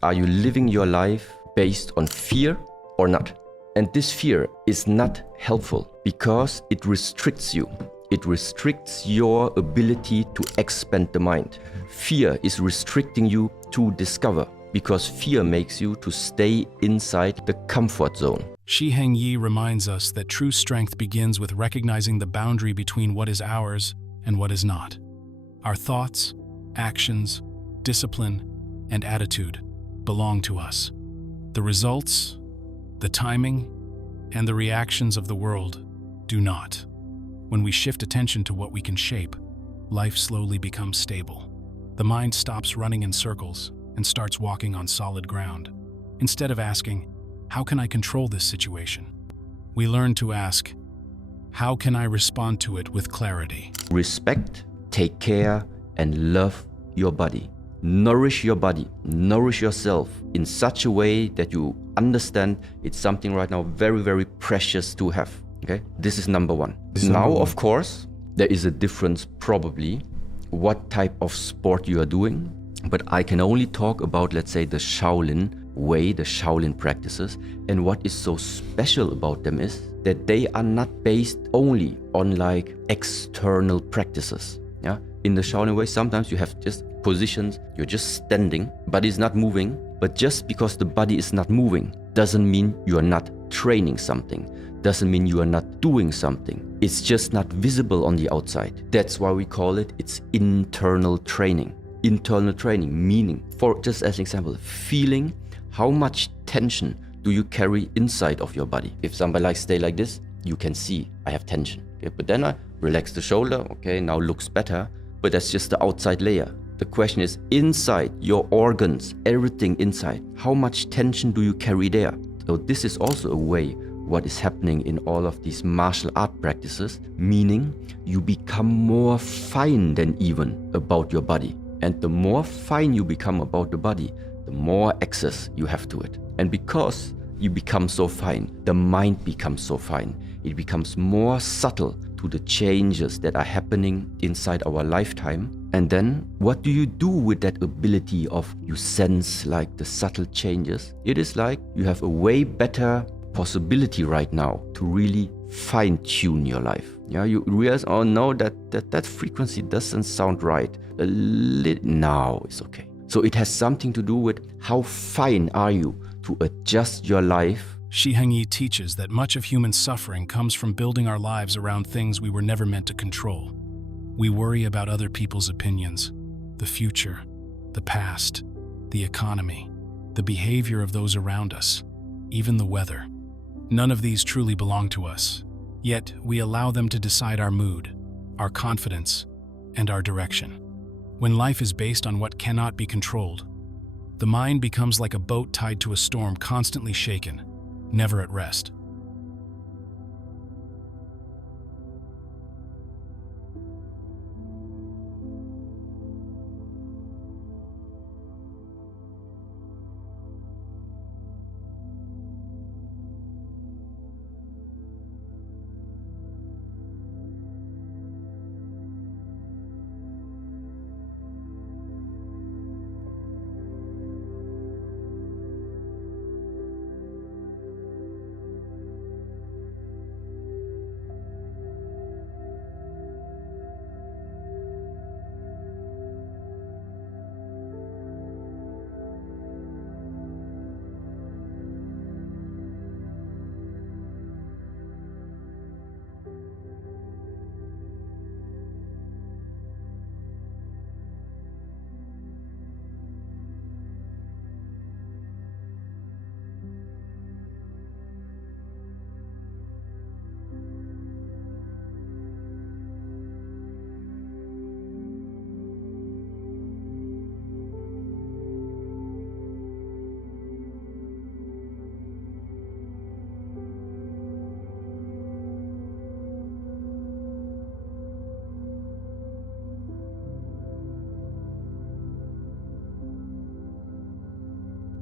Are you living your life based on fear or not? And this fear is not helpful because it restricts you. It restricts your ability to expand the mind. Fear is restricting you to discover because fear makes you to stay inside the comfort zone. Shi Heng Yi reminds us that true strength begins with recognizing the boundary between what is ours and what is not. Our thoughts, actions, discipline, and attitude belong to us. The results, the timing, and the reactions of the world do not. When we shift attention to what we can shape, life slowly becomes stable. The mind stops running in circles and starts walking on solid ground. Instead of asking, "How can I control this situation?" we learn to ask, "How can I respond to it with clarity?" Respect, take care, and love your body. Nourish your body, nourish yourself in such a way that you understand it's something right now very, very precious to have. Okay, this is number one. Now, of course, there is a difference probably what type of sport you are doing, but I can only talk about, let's say, the Shaolin way, the Shaolin practices. And what is so special about them is that they are not based only on like external practices. Yeah, in the Shaolin way, sometimes you have just positions, you're just standing, body is not moving. But just because the body is not moving doesn't mean you are not training something, doesn't mean you are not doing something. It's just not visible on the outside. That's why we call it's internal training. Internal training, meaning, for just as an example, feeling how much tension do you carry inside of your body. If somebody likes stay like this, you can see I have tension. Okay? But then I relax the shoulder, okay, now looks better, but that's just the outside layer. The question is inside your organs, everything inside, how much tension do you carry there? So this is also a way what is happening in all of these martial art practices, meaning you become more fine than even about your body. And the more fine you become about the body, the more access you have to it. And because you become so fine, the mind becomes so fine. It becomes more subtle to the changes that are happening inside our lifetime. And then what do you do with that ability of you sense like the subtle changes? It is like you have a way better possibility right now to really fine-tune your life. Yeah, you realize, oh no, that frequency doesn't sound right. Now it's okay. So it has something to do with how fine are you to adjust your life. Shi Heng Yi teaches that much of human suffering comes from building our lives around things we were never meant to control. We worry about other people's opinions, the future, the past, the economy, the behavior of those around us, even the weather. None of these truly belong to us, yet we allow them to decide our mood, our confidence, and our direction. When life is based on what cannot be controlled, the mind becomes like a boat tied to a storm, constantly shaken, never at rest.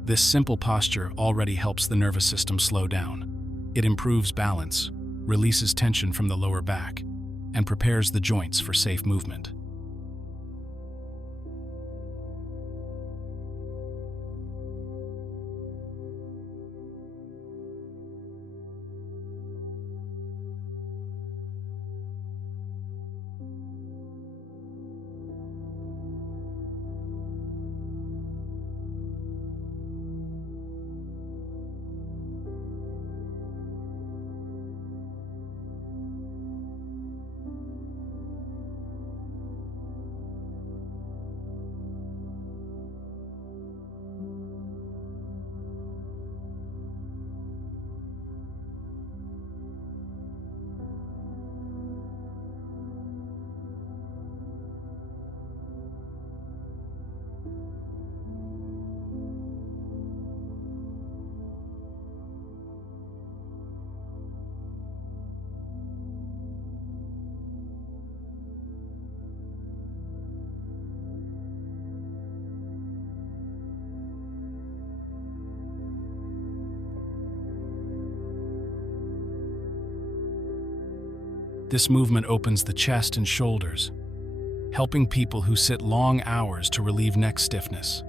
This simple posture already helps the nervous system slow down. It improves balance, releases tension from the lower back, and prepares the joints for safe movement. This movement opens the chest and shoulders, helping people who sit long hours to relieve neck stiffness.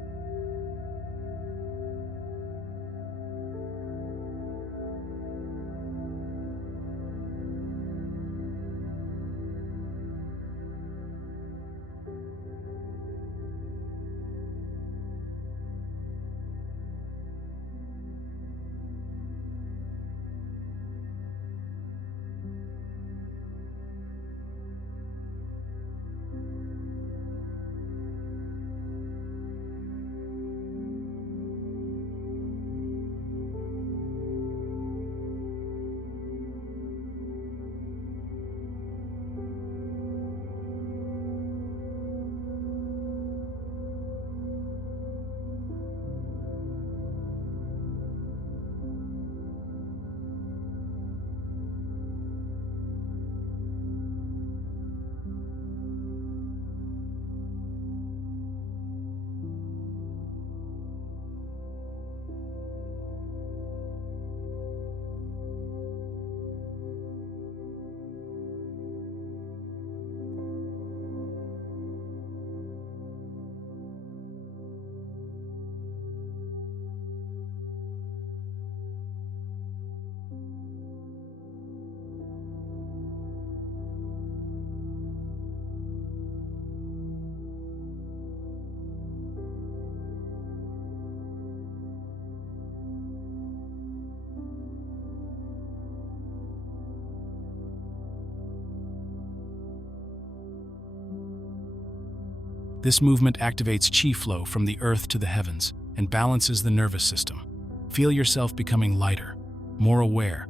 This movement activates qi flow from the earth to the heavens and balances the nervous system. Feel yourself becoming lighter, more aware.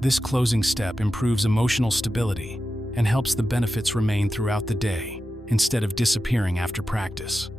This closing step improves emotional stability and helps the benefits remain throughout the day instead of disappearing after practice.